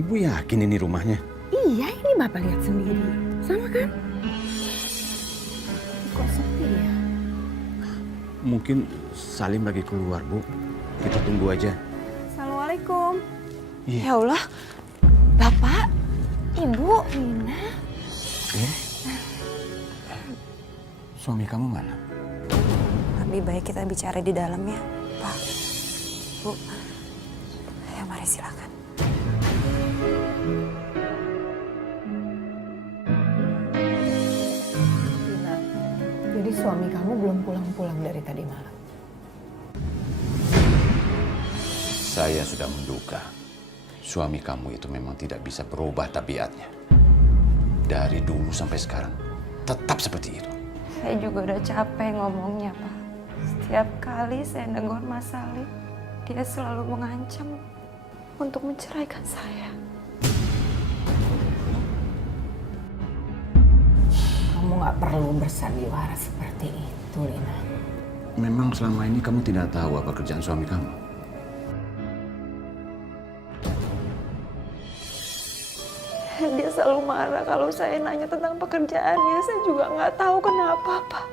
Ibu yakin ini rumahnya? Iya, ini Bapak lihat sendiri. Sama kan? Kok sepi ya? Mungkin Salim lagi keluar, Bu. Kita tunggu aja. Assalamualaikum. Iya. Ya Allah, Bapak, Ibu, Nina. Suami kamu mana? Lebih baik kita bicara di dalam ya, Pak. Bu, ya mari silakan. Nina, jadi suami kamu belum pulang-pulang dari tadi malam? Saya sudah menduga suami kamu itu memang tidak bisa berubah tabiatnya. Dari dulu sampai sekarang tetap seperti itu. Saya juga udah capek ngomongnya, Pak. Setiap kali saya negur Mas Salim, dia selalu mengancam untuk menceraikan saya. Kamu nggak perlu bersandiwara seperti itu, Lina. Memang selama ini kamu tidak tahu apa kerjaan suami kamu? Dia selalu marah kalau saya nanya tentang pekerjaannya. Saya juga nggak tahu kenapa, Pak.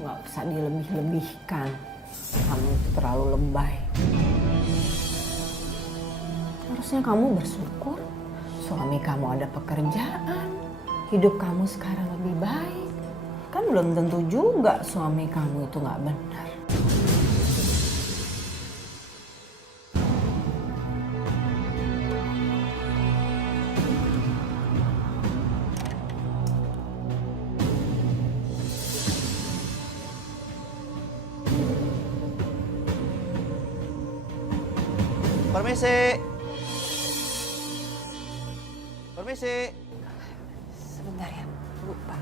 Nggak usah dilebih-lebihkan. Kamu itu terlalu lebay. Harusnya kamu bersyukur suami kamu ada pekerjaan. Hidup kamu sekarang lebih baik. Kan belum tentu juga suami kamu itu nggak benar. Permisi. Permisi. Sebentar ya, Bu, Pak.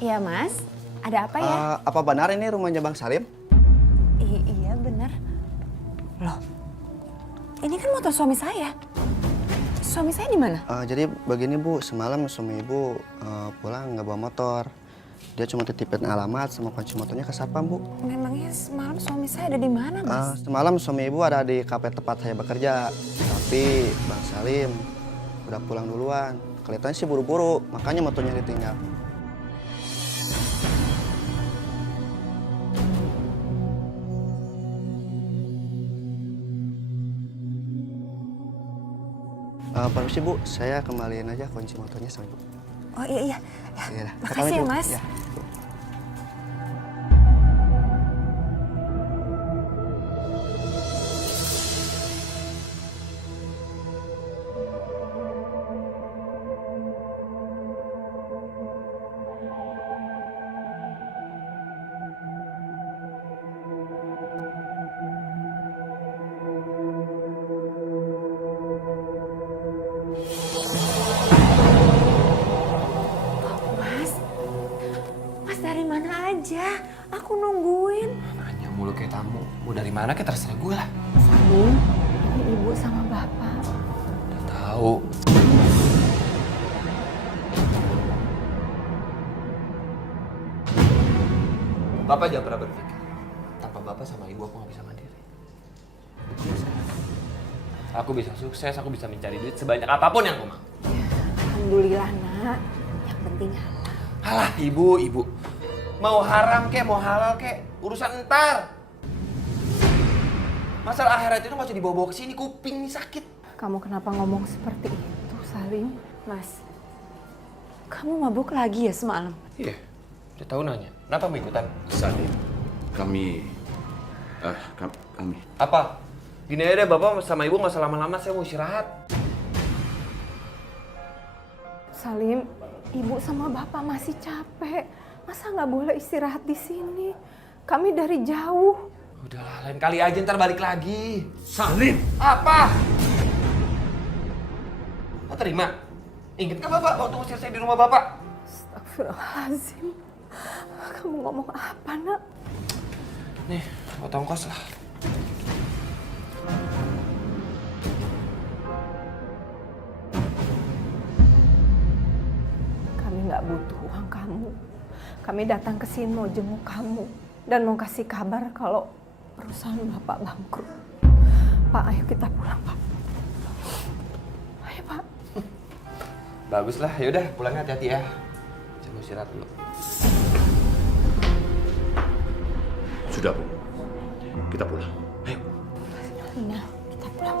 Iya Mas, ada apa ya? Apa benar ini rumahnya Bang Salim? Iya benar. Loh, ini kan motor suami saya. Suami saya di mana? Jadi begini Bu, semalam suami Ibu pulang nggak bawa motor. Dia cuma titipin alamat sama kunci motornya ke satpam Bu. Memangnya semalam suami saya ada di mana, Mas? Semalam suami Ibu ada di kafe tempat saya bekerja. Tapi Bang Salim udah pulang duluan. Kelihatannya sih buru-buru, makanya motornya ditinggal. Permisi Bu, saya kembaliin aja kunci motornya sama Ibu. Oh iya. Iya, Makasih ya, Mas. Ya. Mas dari mana aja? Aku nungguin. Nanya mulu kayak tamu. Mau dari mana kayak terserah gue lah. Salim, ini ibu sama bapak. Udah tahu. Bapak jangan pernah berpikir. Tanpa bapak sama ibu aku gak bisa mandiri. Aku bisa sukses, aku bisa mencari duit sebanyak apapun yang aku mau. Alhamdulillah nak, yang penting halal. Halah ibu. Mau haram kek, mau halal kek, urusan entar. Masalah akhirat itu gak usah dibawa-bawa ke sini, kuping nih sakit. Kamu kenapa ngomong seperti itu, Salim? Mas, kamu mabuk lagi ya semalam? Iya, udah tahu nanya. Kenapa mau ikutan? Salim, kami... Apa? Gini aja deh, bapak sama ibu gak usah lama-lama, saya mau istirahat. Salim, ibu sama bapak masih capek. Masa nggak boleh istirahat di sini? Kami dari jauh. Udahlah, lain kali aja ntar balik lagi. Salim! Apa? Mau terima? Ingat kan bapak waktu usir saya di rumah bapak? Astagfirullahaladzim. Kamu ngomong apa, nak? Nih, potong kos lah. Kami nggak butuh uang kamu. Kami datang ke sini mau jenguk kamu dan mau kasih kabar kalau perusahaan Bapak bangkrut. Pak, ayo kita pulang, Pak. Ayo, Pak. Baguslah, yaudah pulangnya hati-hati ya. Saya mau istirahat dulu. Sudah, Bu. Kita pulang. Ayo. Nah, kita pulang.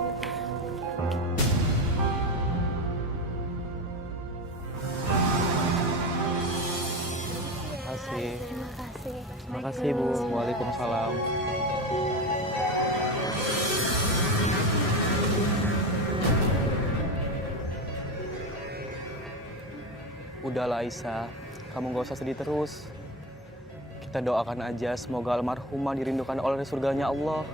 Terima kasih Bu. Waalaikumsalam. Udahlah Aisyah, kamu gak usah sedih terus. Kita doakan aja semoga almarhumah dirindukan oleh surganya Allah.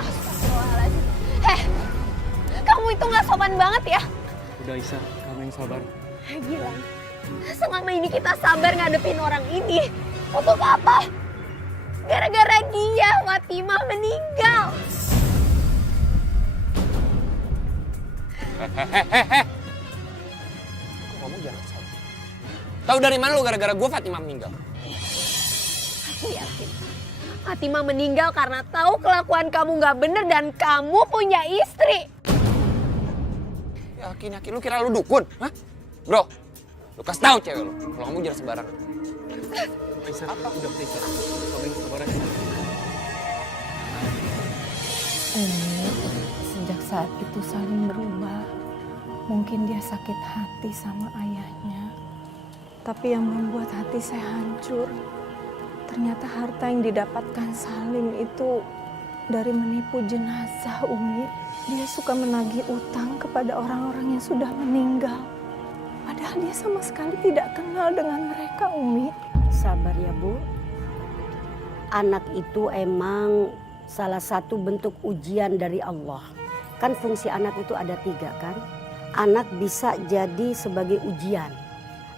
Astagfirullahaladzim. Heh, kamu itu nggak sopan banget ya. Udah Aisyah, kamu yang sabar. Gilang, selama ini kita sabar ngadepin orang ini. Untuk apa? Gara-gara dia, Fatimah meninggal. Kamu jangan salah. Tahu dari mana lu gara-gara gue Fatimah meninggal? Aku yakin Fatimah meninggal karena tahu kelakuan kamu nggak bener dan kamu punya istri. Yakin lu kira lu dukun? Hah? Bro, lu kasih tahu cewek lu kalau kamu jangan sembarangan. Aisyah, udah Aisyah. Kamu yang sabar aja. Sejak saat itu Salim berubah. Mungkin dia sakit hati sama ayahnya. Tapi yang membuat hati saya hancur, ternyata harta yang didapatkan Salim itu dari menipu jenazah, Umi. Dia suka menagih utang kepada orang-orang yang sudah meninggal. Padahal dia sama sekali tidak kenal dengan mereka, Umi. Sabar ya Bu. Anak itu emang salah satu bentuk ujian dari Allah. Kan fungsi anak itu ada 3 kan. Anak bisa jadi sebagai ujian.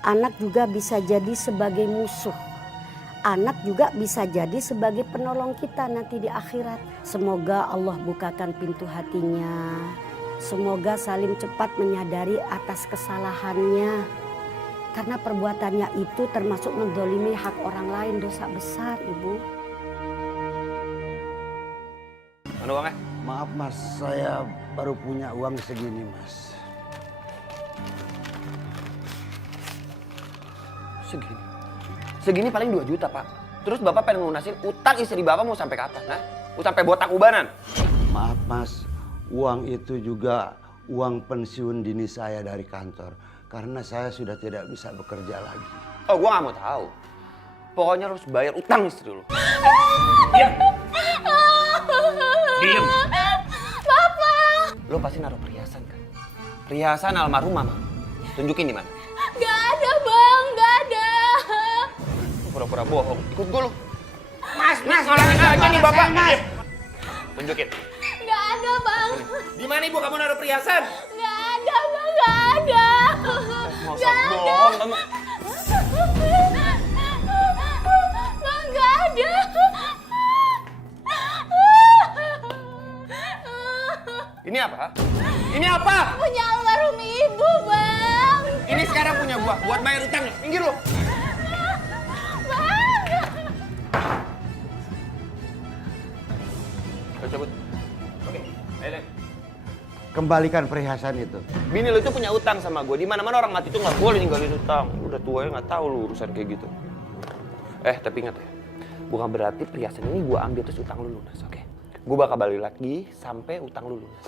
Anak juga bisa jadi sebagai musuh. Anak juga bisa jadi sebagai penolong kita nanti di akhirat. Semoga Allah bukakan pintu hatinya. Semoga Salim cepat menyadari atas kesalahannya. Karena perbuatannya itu termasuk menzalimi hak orang lain, dosa besar, Ibu. Mana uangnya? Maaf Mas, saya baru punya uang segini Mas. Segini paling 2 juta, Pak. Terus Bapak pengen lunasin utang istri Bapak mau sampai kapan? Nah, mau sampai botak ubanan? Maaf Mas, uang itu juga uang pensiun dini saya dari kantor. Karena saya sudah tidak bisa bekerja lagi. Oh, gua nggak mau tahu. Pokoknya lu harus bayar utang istri lu. Diam. Diam. Bapak. Lu pasti naruh perhiasan kan? Perhiasan almarhum Mama. Tunjukin di mana? Gak ada Bang, gak ada. Pura-pura bohong. Ikut gue lu. Mas, olahraga aja nih Bapak. Mas. Tunjukin. Gak ada Bang. Di mana Ibu kamu naruh perhiasan? Gak ada Bang, gak ada. Masa bohong kamu? Bang, gak ada. Ini apa? Ini apa? Punya almarhum ibu Bang. Ini sekarang punya gua. Buat bayar utang. Minggir lu. Ayo cabut. Oke, ayo. Kembalikan perhiasan itu. Bini lu itu punya utang sama gue. Di mana-mana orang mati tuh nggak boleh ninggalin utang. Lu udah tua ya nggak tahu lu urusan kayak gitu. Tapi ingat ya, bukan berarti perhiasan ini gue ambil terus utang lu lunas, oke? Gue bakal balik lagi sampai utang lu lunas.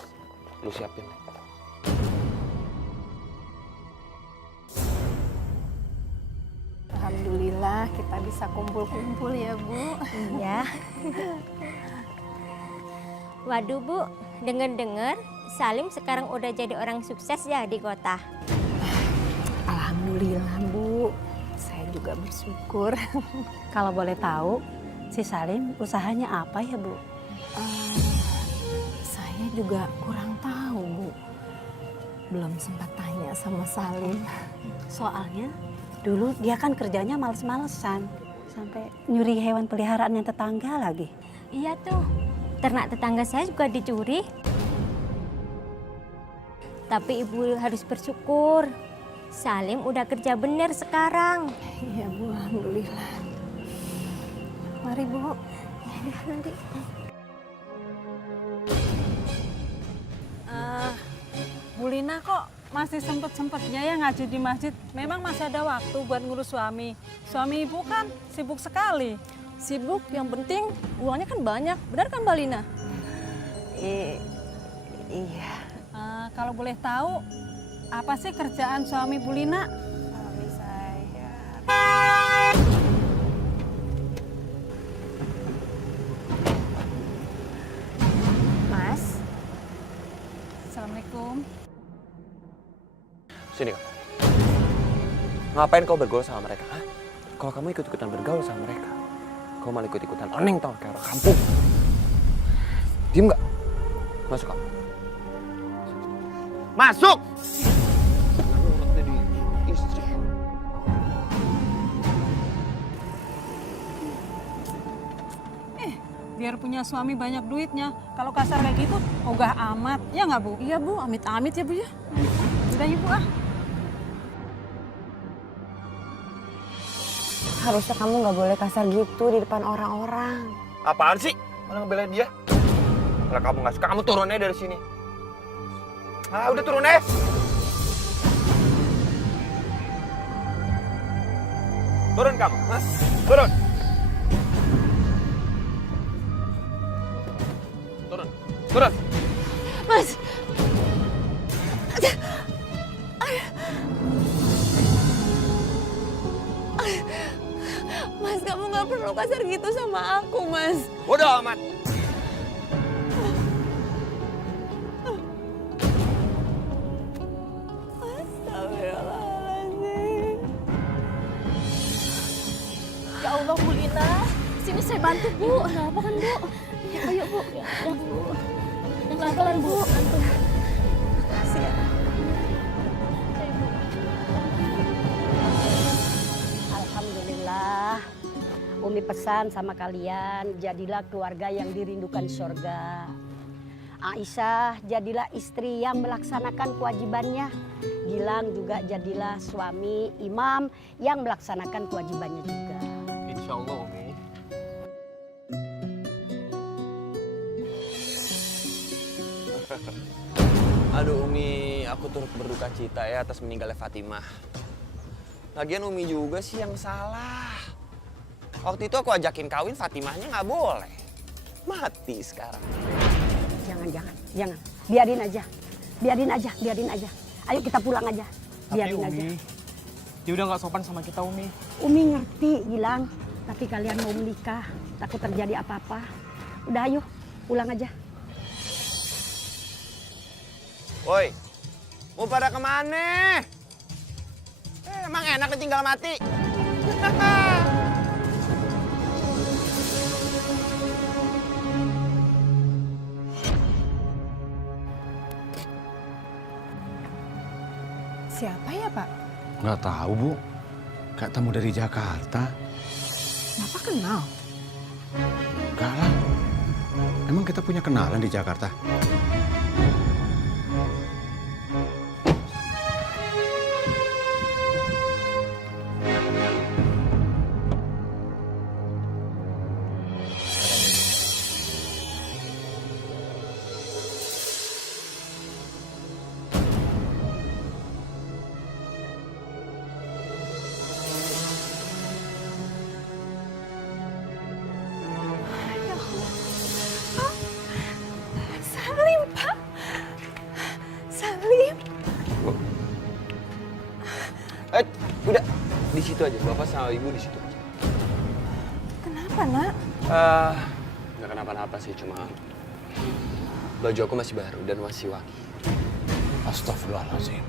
Lu siapin. Alhamdulillah kita bisa kumpul-kumpul ya, Bu. Iya. Waduh Bu, dengar-dengar Salim sekarang udah jadi orang sukses ya di kota. Alhamdulillah, Bu. Saya juga bersyukur. Kalau boleh tahu, si Salim usahanya apa ya, Bu? Saya juga kurang tahu, Bu. Belum sempat tanya sama Salim. Soalnya dulu dia kan kerjanya males-malesan. Sampai nyuri hewan peliharaan yang tetangga lagi. Iya tuh, ternak tetangga saya juga dicuri. Tapi Ibu harus bersyukur. Salim udah kerja bener sekarang. Iya Bu, alhamdulillah. Mari Bu. Nanti. Bu Lina kok masih sempet-sempetnya ya ngaji di masjid? Memang masih ada waktu buat ngurus suami. Suami ibu kan sibuk sekali. Sibuk, yang penting uangnya kan banyak. Benar kan Mbak Lina? Iya. Kalau boleh tahu, apa sih kerjaan suami Bu Lina? Suami saya. Mas, Assalamualaikum. Sini kamu. Ngapain kau bergaul sama mereka? Hah? Kalau kamu ikut-ikutan bergaul sama mereka, kau malah ikut-ikutan oneng tau kayak orang kampung. Diem nggak? Masuk kamu. Masuk! Nurut jadi istri. Biar punya suami banyak duitnya. Kalau kasar kayak gitu, ogah amat. Ya nggak Bu? iya Bu, amit-amit ya Bu ya. Udah Ibu ah. Harusnya kamu nggak boleh kasar gitu di depan orang-orang. Apaan sih? Malah ngebelain dia. Kalau kamu nggak suka, kamu turun aja dari sini. Ah, udah turun aja. Turun kamu, Mas. Turun. Turun. Turun. Mas. Mas, kamu nggak perlu kasar gitu sama aku, Mas. Bodoh amat. Astagfirullahaladzim. Ya Allah, Bu Lina. Sini saya bantu, Bu. Kenapa kan, Bu? Ayo, Bu. Ya, Bu. Pelan-pelan, Bu. Bantu. Makasih ya. Ayo, Bu. Alhamdulillah. Umi pesan sama kalian, jadilah keluarga yang dirindukan surga. Aisyah, jadilah istri yang melaksanakan kewajibannya. Gilang juga jadilah suami imam yang melaksanakan kewajibannya juga. Insya Allah, Umi. Aduh Umi, aku turut berduka cita ya atas meninggalnya Fatimah. Lagian Umi juga sih yang salah. Waktu itu aku ajakin kawin, Fatimahnya nggak boleh. Mati sekarang. Jangan. Biarin aja. Ayo kita pulang aja. Biarin Tapi aja. Umi, dia udah nggak sopan sama kita, Umi. Umi ngerti, Gilang. Tapi kalian mau menikah, takut terjadi apa-apa. Udah ayo, pulang aja. Woi, mau pada kemana? Emang enak tinggal mati? Siapa ya, Pak? Nggak tahu, Bu. Kayak tamu dari Jakarta. Bapak kenal? Enggak lah. Emang kita punya kenalan di Jakarta? Salim, Pak. Salim. Udah di situ aja. Bapak sama Ibu di situ aja. Kenapa, Nak? Nggak kenapa-napa sih, cuma baju aku masih baru dan masih wangi. Astagfirullahaladzim.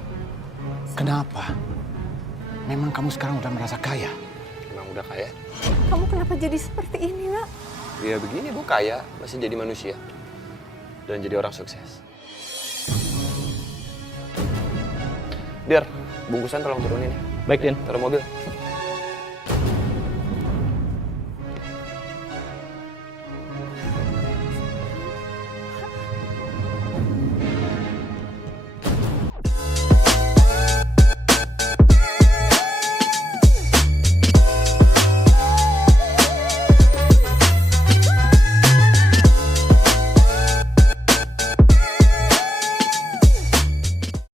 Kenapa? Memang kamu sekarang udah merasa kaya? Emang udah kaya? Kamu kenapa jadi seperti ini, Nak? Ya begini, Bu, kaya, masih jadi manusia. Dan jadi orang sukses. Dir, bungkusan tolong turunin ya. Baik, Din. Taruh mobil.